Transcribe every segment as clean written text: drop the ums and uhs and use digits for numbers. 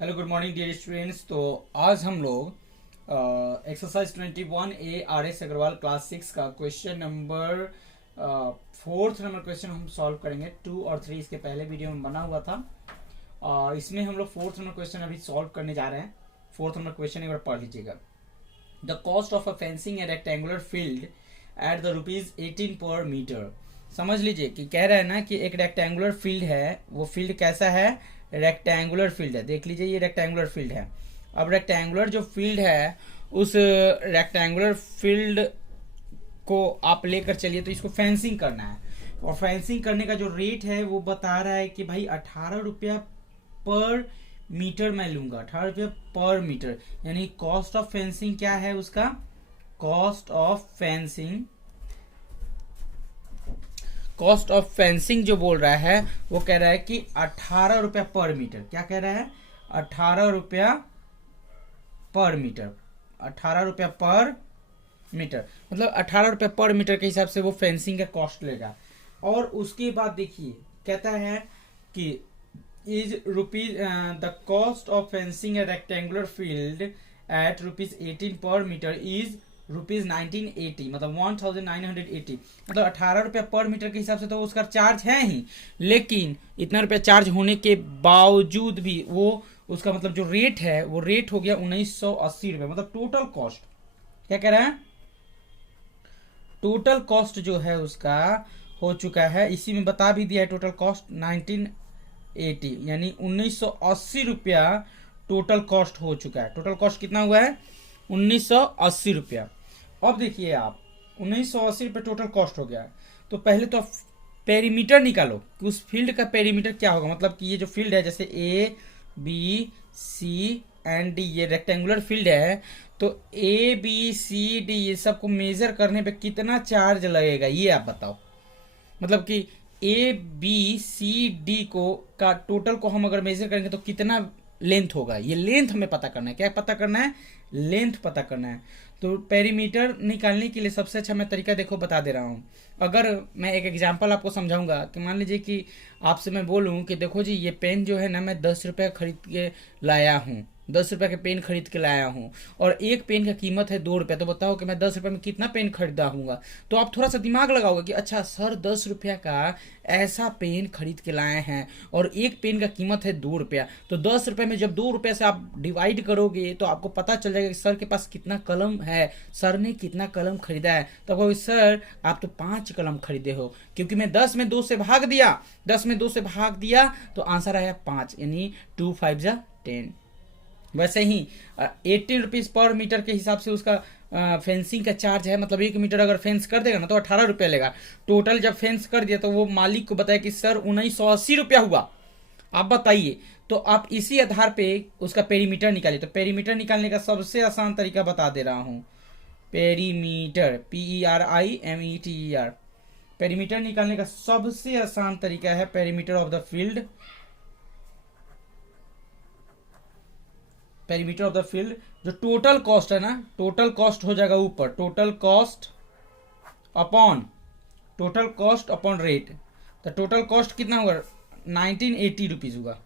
Hello good morning dear students. तो आज हम लोग exercise 21A RS Agarwal class 6 का question number fourth number question हम सॉल्व करेंगे। 2 और 3 इसके पहले वीडियो में बना हुआ था। इसमें हम लोग फोर्थ नंबर क्वेश्चन अभी सॉल्व करने जा रहे हैं। फोर्थ नंबर क्वेश्चन एक बार पढ़ लीजिएगा। The cost of a fencing A rectangular field at the ₹18 पर मीटर। समझ लीजिए कि कह रहा है ना कि एक रेक्टेंगुलर फील्ड है, वो फील्ड कैसा है, रेक्टेंगुलर फील्ड है। देख लीजिए ये रेक्टेंगुलर फील्ड है। अब रेक्टेंगुलर जो फील्ड है उस रेक्टेंगुलर फील्ड को आप लेकर चलिए, तो इसको फेंसिंग करना है। और फेंसिंग करने का जो रेट है वो बता रहा है कि भाई 18 रुपया पर मीटर मैं लूंगा। 18 रुपया पर मीटर, यानी कॉस्ट ऑफ फेंसिंग क्या है उसका, cost of fencing, cost of fencing जो बोल रहा है वो कह रहा है कि 18 रुपया पर मीटर। क्या कह रहा है, 18 रुपया पर मीटर। 18 रुपया पर मीटर मतलब 18 रुपया पर मीटर के हिसाब से वो फेंसिंग का कॉस्ट लेगा। और उसके बाद देखिए कहता है कि is rupees the cost of fencing A rectangular field at ₹18 पर मीटर इज ₹1980, मतलब 1980। मतलब 18 रुपया पर मीटर के हिसाब से तो उसका चार्ज है ही, लेकिन इतना रुपया चार्ज होने के बावजूद भी वो उसका मतलब जो रेट है वो रेट हो गया 1980 रुपये। मतलब टोटल कॉस्ट क्या कह रहा है, टोटल कॉस्ट जो है उसका हो चुका है, इसी में बता भी दिया है, टोटल कॉस्ट 1980 यानी 1980 रुपया टोटल कॉस्ट हो चुका है। टोटल कॉस्ट कितना हुआ है, 1980 रुपया। अब देखिए आप 1980 रुपये टोटल कॉस्ट हो गया है। तो पहले तो पेरीमीटर निकालो कि उस फील्ड का पेरीमीटर क्या होगा। मतलब कि ये जो फील्ड है जैसे A B C and D, ये रेक्टेंगुलर फील्ड है, तो ए बी सी डी ये सबको मेजर करने पे कितना चार्ज लगेगा ये आप बताओ। मतलब कि ए बी सी डी को का टोटल को हम अगर मेजर करेंगे तो कितना लेंथ होगा, ये लेंथ हमें पता करना है। क्या पता करना है, लेंथ पता करना है। तो पेरीमीटर निकालने के लिए सबसे अच्छा मैं तरीका देखो बता दे रहा हूँ। अगर मैं एक एग्जांपल आपको समझाऊंगा कि मान लीजिए कि आपसे मैं बोलूँ कि देखो जी ये पेन जो है ना मैं 10 रुपये खरीद के लाया हूँ, 10 रुपये के पेन खरीद के लाया हूँ और एक पेन का कीमत है 2 रुपया। तो बताओ कि मैं 10 रुपये में कितना पेन खरीदा हूँगा। तो आप थोड़ा सा दिमाग लगाओगे कि अच्छा सर 10 रुपया का ऐसा पेन खरीद के लाए हैं और एक पेन का कीमत है 2 रुपया। तो 10 रुपये में जब 2 रुपये से आप डिवाइड करोगे तो आपको पता चल जाएगा कि सर के पास कितना कलम है, सर ने कितना कलम खरीदा है। तो कहोगे सर आप तो 5 कलम खरीदे हो, क्योंकि मैं 10 में 2 से भाग दिया, 10 में 2 से भाग दिया तो आंसर आया 5, यानी 2 5 जा 10। वैसे ही 18 रुपीज पर मीटर के हिसाब से उसका फेंसिंग का चार्ज है। मतलब 1 मीटर अगर फेंस कर देगा ना तो 18 रुपया लेगा। टोटल जब फेंस कर दिया तो वो मालिक को बताया कि सर 1980 रुपया हुआ। आप बताइए, तो आप इसी आधार पे उसका पेरीमीटर निकालिए। तो पेरीमीटर निकालने का सबसे आसान तरीका बता दे रहा हूं, पेरीमीटर PERIMETER। पेरीमीटर निकालने का सबसे आसान तरीका है perimeter of the field. Perimeter of the field जो टोटल कॉस्ट है ना, टोटल कॉस्ट हो जाएगा ऊपर, टोटल कॉस्ट अपॉन रेट। तो टोटल कॉस्ट कितना होगा, 1980 रुपीज होगा,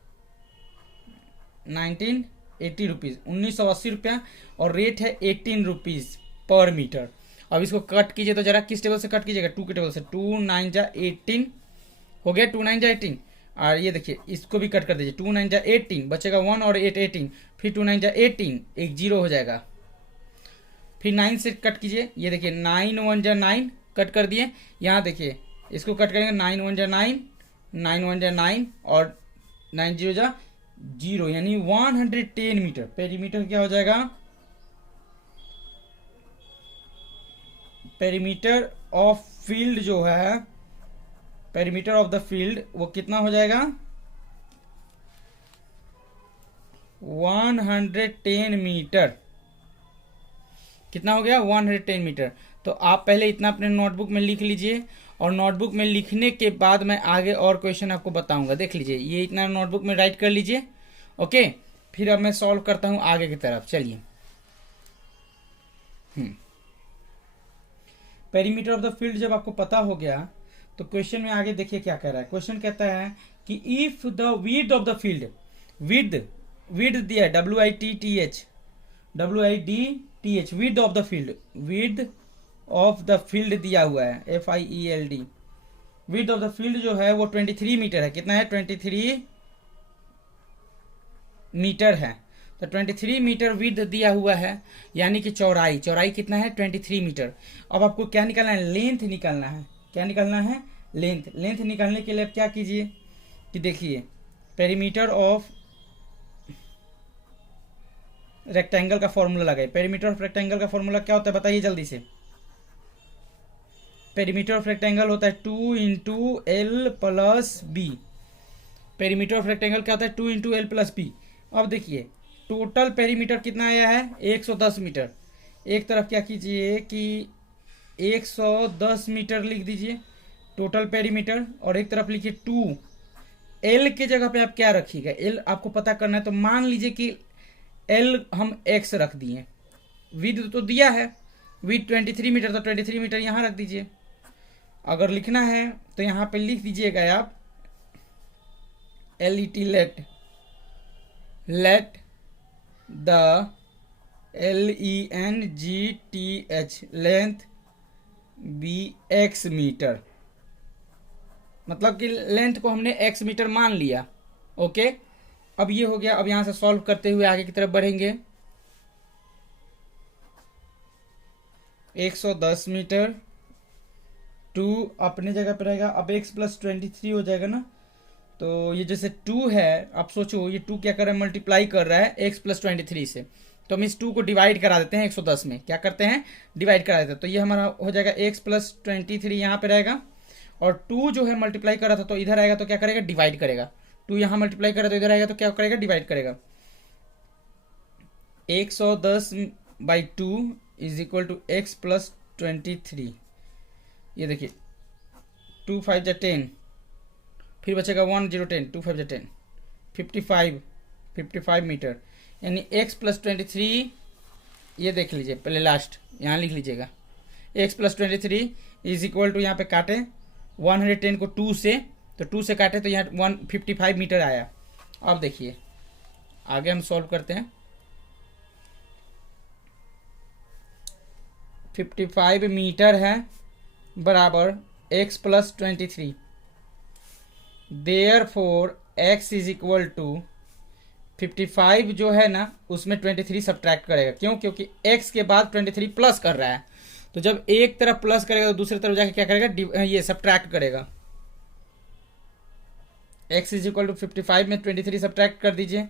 1980 रुपीज, 1980 रुपया। और रेट है 18 रुपीज पर मीटर। अब इसको कट कीजिए तो जरा किस टेबल से कट कीजिएगा, 2 के टेबल से। 2 9 जा 18 हो गया, 2 9 जा 18। और ये देखिए इसको भी कट कर दीजिए, 2 9 जा 18 बचेगा 1 और 8 18, फिर 2 9 जा 18 एक 0 हो जाएगा। फिर 9 से कट कीजिए, ये देखिए 9 1 जा 9 कट कर दिए। यहाँ देखिए इसको कट करेंगे, 9 1 जा 9, 9 1 जा 9 और 9 0 जा 0, यानी 110 मीटर। पेरीमीटर क्या हो जाएगा, पेरीमीटर ऑफ फील्ड जो है, पेरीमीटर ऑफ द फील्ड वो कितना हो जाएगा, 110 मीटर। कितना हो गया, 110 मीटर। तो आप पहले इतना अपने नोटबुक में लिख लीजिए, और नोटबुक में लिखने के बाद मैं आगे और क्वेश्चन आपको बताऊंगा। देख लीजिए ये इतना नोटबुक में राइट कर लीजिए। ओके, फिर अब मैं सॉल्व करता हूं आगे की तरफ। चलिए, पेरीमीटर ऑफ द फील्ड जब आपको पता हो गया तो क्वेश्चन में आगे देखिए क्या कह रहा है। क्वेश्चन कहता है कि if the width of the field, width width दिया है, WIDTH, width of the field, width of the field दिया हुआ है, FIELD। Width of the field जो है वो 23 मीटर है। कितना है? 23 मीटर है। तो 23 मीटर विड्थ दिया हुआ है, यानी कि चौड़ाई कितना है? 23 मीटर। अब आपको क्या निकालना है? लेंथ निकालना है। क्या निकालना है? लेंथ निकालने के लिए आप क्या कीजिए कि देखिए, पेरीमीटर ऑफ रेक्टेंगल का फॉर्मूला लगाए। पेरीमीटर ऑफ रेक्टेंगल का फॉर्मूला क्या होता है बताइए जल्दी से। पेरीमीटर ऑफ रेक्टेंगल होता है 2 into L plus B. Perimeter of rectangle क्या होता है? 2 इंटू एल प्लस बी। अब देखिए टोटल पेरीमीटर कितना आया है? 110 मीटर। एक तरफ क्या कीजिए कि 110 मीटर लिख दीजिए टोटल पेरीमीटर, और एक तरफ लिखिए 2। एल के जगह पे आप क्या रखिएगा? एल आपको पता करना है, तो मान लीजिए कि एल हम एक्स रख दिए। विड्थ तो दिया है, विड्थ 23 मीटर, तो 23 मीटर यहाँ रख दीजिए। अगर लिखना है तो यहाँ पे लिख दीजिएगा आप LET, let the LENGTH length be X metre. मतलब कि लेंथ को हमने एक्स मीटर मान लिया। ओके, अब ये हो गया। अब यहां से सॉल्व करते हुए आगे की तरफ बढ़ेंगे। 110 मीटर, 2 अपने जगह पर रहेगा। अब x प्लस 23 हो जाएगा ना, तो ये जैसे 2 है, आप सोचो ये 2 क्या कर रहा है? मल्टीप्लाई कर रहा है x प्लस 23 से। तो हम इस 2 को डिवाइड करा देते हैं 110 में। क्या करते हैं? डिवाइड करा देते हैं। तो ये हमारा हो जाएगा x प्लस 23 यहाँ पे रहेगा, और 2 जो है मल्टीप्लाई कर रहा था तो इधर आएगा तो क्या करेगा? डिवाइड करेगा। 2 यहाँ मल्टीप्लाई कर रहा तो इधर आएगा तो क्या करेगा? डिवाइड करेगा। 110/2 is equal to X plus 23। ये देखिए 2 5 जा 10, फिर बचेगा 1 0 10, 2 5 जा 10, 55 मीटर। यानी x प्लस 23, ये देख लीजिए पहले, लास्ट यहाँ लिख लीजिएगा। x plus 23 is equal to, यहाँ पे काटे 110 को 2 से, तो 2 से काटे तो यहाँ 155 मीटर आया। अब देखिए आगे हम सॉल्व करते हैं। 55 मीटर है बराबर x plus 23। Therefore x is equal to 55 जो है ना, उसमें 23 सब्ट्रैक्ट करेगा। क्यों? क्योंकि x के बाद 23 प्लस कर रहा है, तो जब एक तरफ प्लस करेगा तो दूसरी तरफ जाके क्या करेगा? ये सब्ट्रैक्ट करेगा। x इज इक्वल टू 55 में 23 सब्ट्रैक्ट कर दीजिए,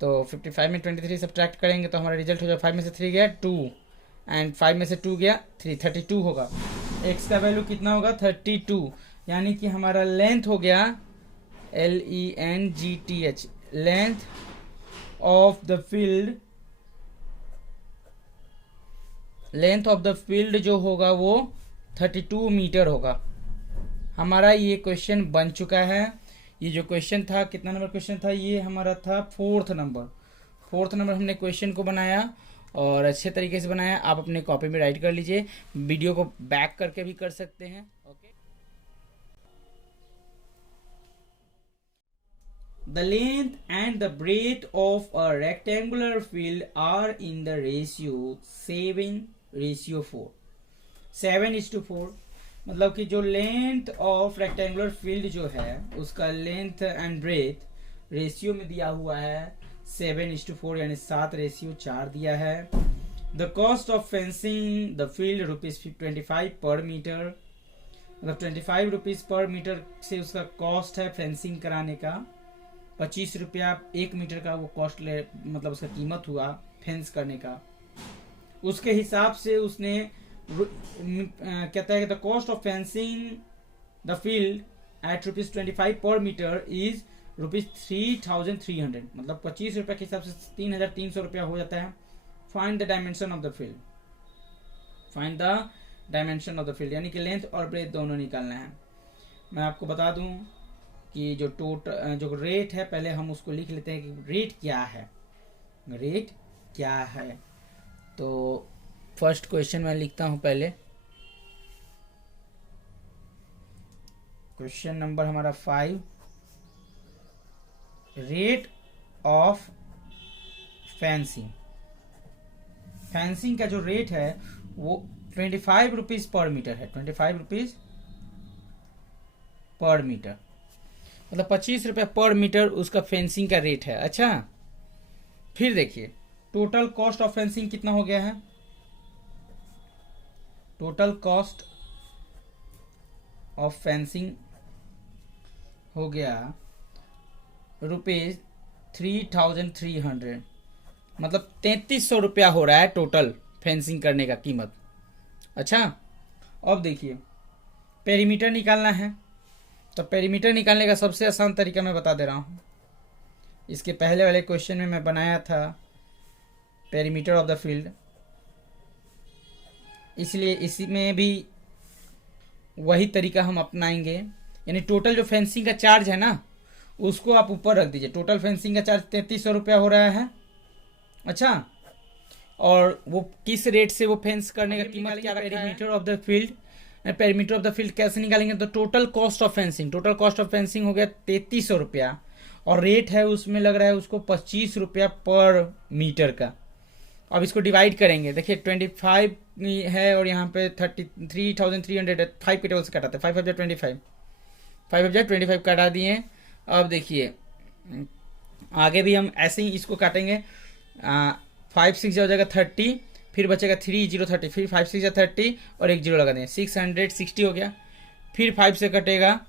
तो 55 में 23 सब्ट्रैक्ट करेंगे तो हमारा रिजल्ट हो जाएगा 5 में से 3 गया 2, एंड 5 में से 2 गया 3, 32 होगा। x का वैल्यू कितना होगा? 32। यानी कि हमारा लेंथ हो गया LENGTH, length of the field, length of the field जो होगा वो 32 मीटर होगा। हमारा ये क्वेश्चन बन चुका है। ये जो क्वेश्चन था, कितना नंबर क्वेश्चन था? ये हमारा था 4th नंबर हमने क्वेश्चन को बनाया, और अच्छे तरीके से बनाया। आप अपने कॉपी में राइट कर लीजिए, वीडियो को बैक करके भी कर सकते हैं। Okay, the length and the breadth of a rectangular field are in the ratio 7:4। 7:4 मतलब कि जो लेंथ ऑफ रेक्टेंगुलर फील्ड जो है उसका लेंथ एंड ब्रेथ रेशियो में दिया हुआ है 7:4, यानी 7:4 दिया है। The cost of fencing the field ₹25 पर मीटर, मतलब 25 रुपीज पर मीटर से उसका कॉस्ट है फेंसिंग कराने का। 25 रुपया 1 मीटर का वो कॉस्ट ले, मतलब उसका कीमत हुआ फेंस करने का। उसके हिसाब से उसने कहता है कि the cost of fencing the field at ₹25 पर मीटर इज ₹3,300, मतलब 25 रुपये के हिसाब से 3,300 रुपया हो जाता है। Find the dimension of the field, find the dimension of the field, यानी कि लेंथ और ब्रेथ दोनों निकालना है। मैं आपको बता दूं कि जो जो रेट है, पहले हम उसको लिख लेते हैं कि रेट क्या है, रेट क्या है। तो फर्स्ट क्वेश्चन मैं लिखता हूं पहले। क्वेश्चन नंबर हमारा 5, रेट ऑफ फेंसिंग, फेंसिंग का जो रेट है वो 25 रुपीज पर मीटर है, 25 रुपीज पर मीटर, मतलब 25 रुपया पर मीटर उसका फेंसिंग का रेट है। अच्छा, फिर देखिए टोटल कॉस्ट ऑफ फेंसिंग कितना हो गया है, टोटल कॉस्ट ऑफ फेंसिंग हो गया रुपीज 3300, मतलब 3300 रुपया हो रहा है टोटल फेंसिंग करने का कीमत। अच्छा, अब देखिए पेरीमीटर निकालना है, तो पेरीमीटर निकालने का सबसे आसान तरीका मैं बता दे रहा हूँ। इसके पहले वाले क्वेश्चन में मैं बनाया था पेरीमीटर ऑफ द फील्ड, इसलिए इसी में भी वही तरीका हम अपनाएंगे। यानी टोटल जो फेंसिंग का चार्ज है ना उसको आप ऊपर रख दीजिए। टोटल फेंसिंग का चार्ज 3300 रुपया हो रहा है। अच्छा, और वो किस रेट से वो फेंस करने का कीमत क्या रखा है, perimeter of the field. Perimeter of the field कैसे निकालेंगे, तो total cost of fencing, total cost of fencing हो गया 3300 रुपया, और रेट है उसमें लग रहा है उसको 25 रुपया पर मीटर का। अब इसको डिवाइड करेंगे, देखिए 25 है और यहाँ पे 33,300 है, 5 के टेबल से कटाते, 5 5 25, 5 25 कटा दिए। अब देखिए आगे भी हम ऐसे ही इसको काटेंगे, 5 6 हो जाएगा 30, फिर बचेगा 3 0 30, फिर 5 6 30 और एक जीरो लगा दें, 660 हो गया। फिर 5 से कटेगा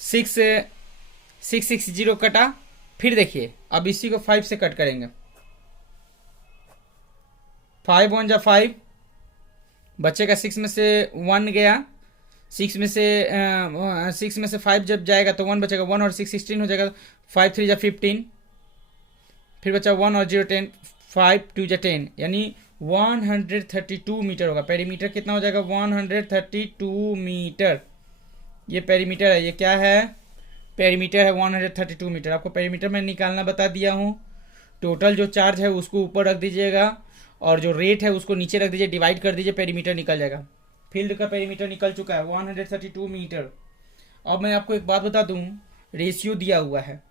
660 कटा। फिर देखिए अब इसी को 5 से कट करेंगे, 5 1 जा 5, बचेगा 6 में से 1 गया, 6 में से 5 जब जाएगा तो 1 बचेगा, 1 और 6 16 हो जाएगा, 5 3 जा 15, फिर बचा 1 और 0 10, 5 2 जा 10, यानी 132 मीटर होगा। पेरीमीटर कितना हो जाएगा, 132 मीटर। ये पेरीमीटर है, ये क्या है, पेरीमीटर है 132 मीटर। आपको पेरीमीटर में निकालना बता दिया हूँ। टोटल जो चार्ज है उसको ऊपर रख दीजिएगा और जो रेट है उसको नीचे रख दीजिए, डिवाइड कर दीजिए, पेरीमीटर निकल जाएगा। फील्ड का पेरीमीटर निकल चुका है 132 मीटर। अब मैं आपको एक बात बता दूं, रेशियो दिया हुआ है,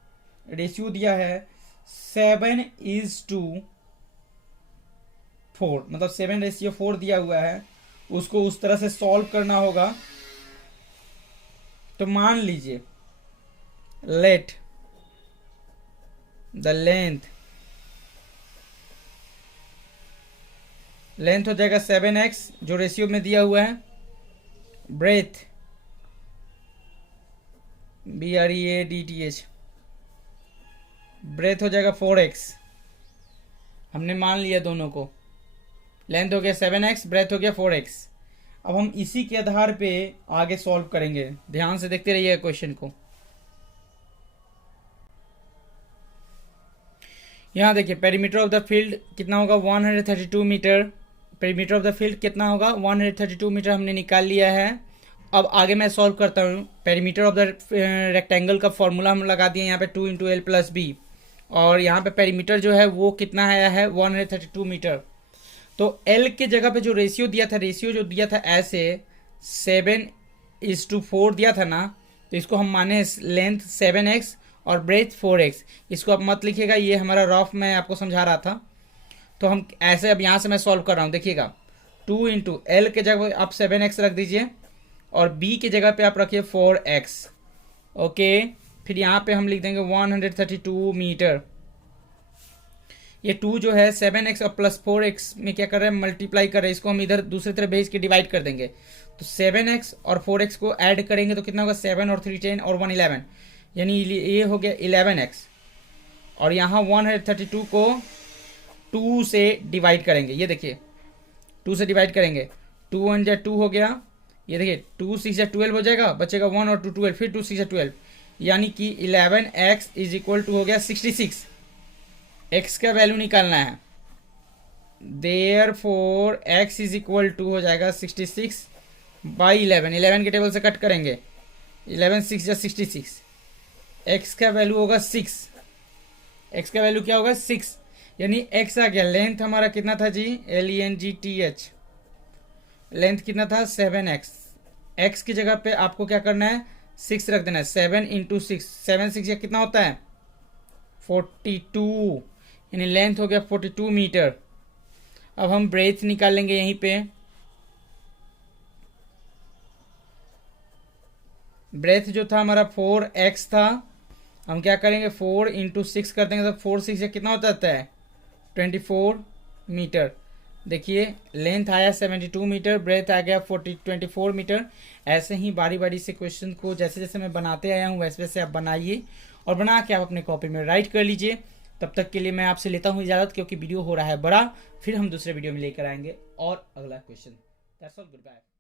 रेशियो दिया है 7:4, मतलब 7:4 दिया हुआ है, उसको उस तरह से सॉल्व करना होगा। तो मान लीजिए लेट द लेंथ हो जाएगा 7x जो रेशियो में दिया हुआ है, ब्रेथ BREADTH, ब्रेथ हो जाएगा 4x। हमने मान लिया दोनों को, लेंथ हो गया 7x, ब्रेथ हो गया 4x। अब हम इसी के आधार पे आगे सॉल्व करेंगे, ध्यान से देखते रहिए क्वेश्चन को। यहाँ देखिए पेरीमीटर ऑफ द फील्ड कितना होगा, 132 metre. Perimeter of the field कितना होगा, 132 मीटर हमने निकाल लिया है। अब आगे मैं सॉल्व करता हूँ। पेरीमीटर ऑफ द रेक्टेंगल का फॉर्मूला हम लगा दिए यहाँ पे 2 × L + B, और यहाँ पे पेरीमीटर जो है वो कितना आया है 132 मीटर। तो L के जगह पे जो रेशियो दिया था, रेशियो जो दिया था ऐसे 7:4 दिया था ना, तो इसको हम माने लेंथ 7x और ब्रेथ 4x। इसको आप मत लिखिएगा, ये हमारा रफ मैं आपको समझा रहा था। तो हम ऐसे अब यहाँ से मैं सॉल्व कर रहा हूँ, देखिएगा 2 × L के जगह आप 7x रख दीजिए और B के जगह पे आप रखिए 4x। ओके, फिर यहाँ पे हम लिख देंगे 132 मीटर। ये 2 जो है 7x और प्लस 4x में क्या कर रहे हैं, मल्टीप्लाई कर रहे हैं, इसको हम इधर दूसरी तरफ भेज के डिवाइड कर देंगे। तो 7x और 4x को ऐड करेंगे तो कितना होगा, 7 और 3 10 और 1 11, यानी ये हो गया 11x। और यहाँ 132 को 2 से डिवाइड करेंगे, ये देखिए 2 से डिवाइड करेंगे, 2 1 जा 2 हो गया, ये देखिए 2 6 जा 12 हो जाएगा, बचेगा 1 और 2 12, फिर 2 6 जा 12, यानी कि 11x = हो गया 66। x का वैल्यू निकालना है, देयरफॉर x = हो जाएगा 66/11। 11 के टेबल से कट करेंगे, 11 6 जा 66, x का वैल्यू होगा 6, x का वैल्यू क्या होगा 6, यानी x आ गया। लेंथ हमारा कितना था जी, LENGTH, लेंथ कितना था 7x। x की जगह पे आपको क्या करना है, 6 रख देना है। 7 इंटू 6, 7 6 कितना होता है 42, यानी लेंथ हो गया 42 मीटर। अब हम ब्रेथ निकालेंगे यहीं पे। ब्रेथ जो था हमारा 4x था, हम क्या करेंगे 4 इंटू 6 कर देंगे तो 4 6 कितना हो जाता है 24 मीटर। देखिए लेंथ आया 72 मीटर, ब्रेथ आ गया 24 मीटर। ऐसे ही बारी बारी से क्वेश्चन को जैसे जैसे मैं बनाते आया हूँ वैसे वैसे आप बनाइए और बना के आप अपने कॉपी में राइट कर लीजिए। तब तक के लिए मैं आपसे लेता हूँ इजाज़त, क्योंकि वीडियो हो रहा है बड़ा। फिर हम दूसरे वीडियो में लेकर आएंगे और अगला question. That's all, good bye.